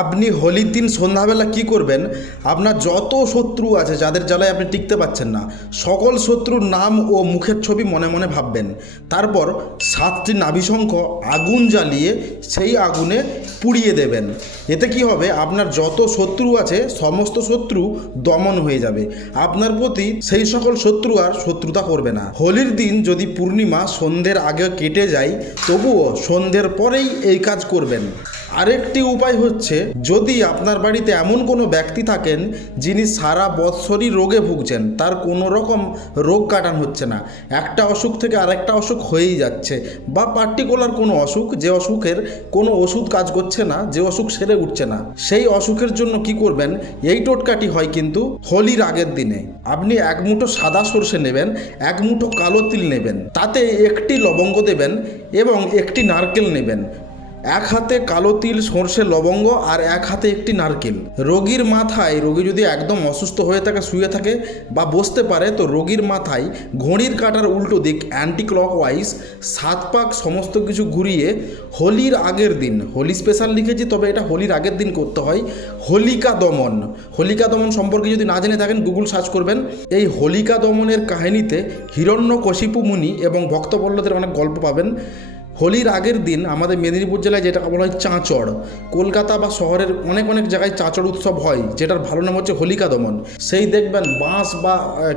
আপনি হোলির দিন সন্ধ্যাবেলা কি করবেন? আপনার যত শত্রু আছে যাদের জ্বালায় আপনি টিকতে পারছেন না, সকল শত্রুর নাম ও মুখের ছবি মনে মনে ভাববেন। তারপর 7টি নাভিশঙ্খ আগুন জ্বালিয়ে সেই আগুনে পুড়িয়ে দেবেন। এতে কি হবে, আপনার যত শত্রু আছে সমস্ত শত্রু দমন হয়ে যাবে। আপনার প্রতি সেই সকল শত্রু আর শত্রুতা করবে না। হোলির দিন যদি পূর্ণিমা সন্ধ্যের আগে কেটে যায়, তবুও সন্ধ্যের পরেই এই কাজ করবেন। আরেকটি উপায় হচ্ছে, যদি আপনার বাড়িতে এমন কোনো ব্যক্তি থাকেন যিনি সারা বৎসরই রোগে ভুগছেন, তার কোনো রকম রোগ কাটান হচ্ছে না, একটা অসুখ থেকে আরেকটা অসুখ হয়েই যাচ্ছে, বা পার্টিকুলার কোনো অসুখ, যে অসুখের কোনো ওষুধ কাজ করছে না, যে অসুখ সেরে উঠছে না, সেই অসুখের জন্য কি করবেন, এই টোটকাটি হয় কিন্তু হোলির আগের দিনে। আপনি এক মুঠো সাদা সর্ষে নেবেন, এক মুঠো কালো তিল নেবেন, তাতে একটি লবঙ্গ দেবেন এবং একটি নারকেল নেবেন। এক হাতে কালো তিল, সর্ষে, লবঙ্গ আর এক হাতে একটি নারকেল। রোগীর মাথায়, রোগী যদি একদম অসুস্থ হয়ে থাকে, শুয়ে থাকে বা বসতে পারে, তো রোগীর মাথায় ঘড়ির কাঁটার উল্টো দিক অ্যান্টি ক্লকওয়াইজ 7 পাক সমস্ত কিছু ঘুরিয়ে হোলির আগের দিন, হোলি স্পেশাল লিখেছি তবে এটা হোলির আগের দিন করতে হয়, হোলিকা দমন। হোলিকা দমন সম্পর্কে যদি না জেনে থাকেন, গুগল সার্চ করবেন। এই হোলিকা দমনের কাহিনীতে হিরণ্যকশিপু মুনি এবং ভক্তবল্লভদের অনেক গল্প পাবেন। হোলির আগের দিন আমাদের মেদিনীপুর জেলায় যেটা বলা হয় চাঁচড়, কলকাতা বা শহরের অনেক অনেক জায়গায় চাঁচড় উৎসব হয়, যেটার ভালো নাম হচ্ছে হোলিকা দমন। সেই দেখবেন বাঁশ বা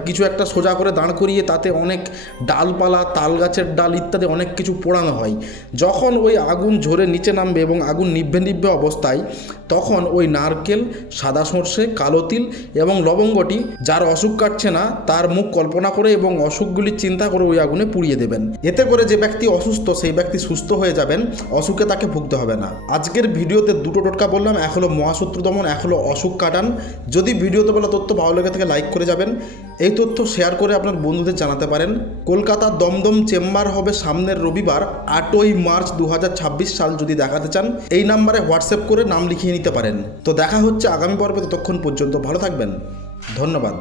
কিছু একটা সোজা করে দাঁড় করিয়ে তাতে অনেক ডালপালা, তাল গাছের ডাল ইত্যাদি অনেক কিছু পোড়ানো হয়। যখন ওই আগুন ঝরে নিচে নামবে এবং আগুন নিভ্বে নিভ্বে অবস্থায়, তখন ওই নারকেল, সাদা সর্ষে, কালো তিল এবং লবঙ্গটি, যার অসুখ কাটছে না তার মুখ কল্পনা করে এবং অসুখগুলির চিন্তা করে ওই আগুনে পুড়িয়ে দেবেন। এতে করে যে ব্যক্তি অসুস্থ সেই ব্যক্তি সুস্থ হয়ে যাবেন, অসুখে তাকে ভুগতে হবে না। আজকের ভিডিওতে দুটো টোটকা বললাম, এক হলো মহাশত্রু দমন, এক হলো অসুখ কাটান। যদি ভিডিওতে বলা তথ্য ভালো লেগে থাকে লাইক করে যাবেন, এই তথ্য শেয়ার করে আপনার বন্ধুদের জানাতে পারেন। কলকাতার দমদম চেম্বার হবে সামনের রবিবার 8ই মার্চ 2026 সাল। যদি দেখাতে চান এই নাম্বারে হোয়াটসঅ্যাপ করে নাম লিখিয়ে নিতে পারেন। তো দেখা হচ্ছে আগামী পর্বে, ততক্ষণ পর্যন্ত ভালো থাকবেন, ধন্যবাদ।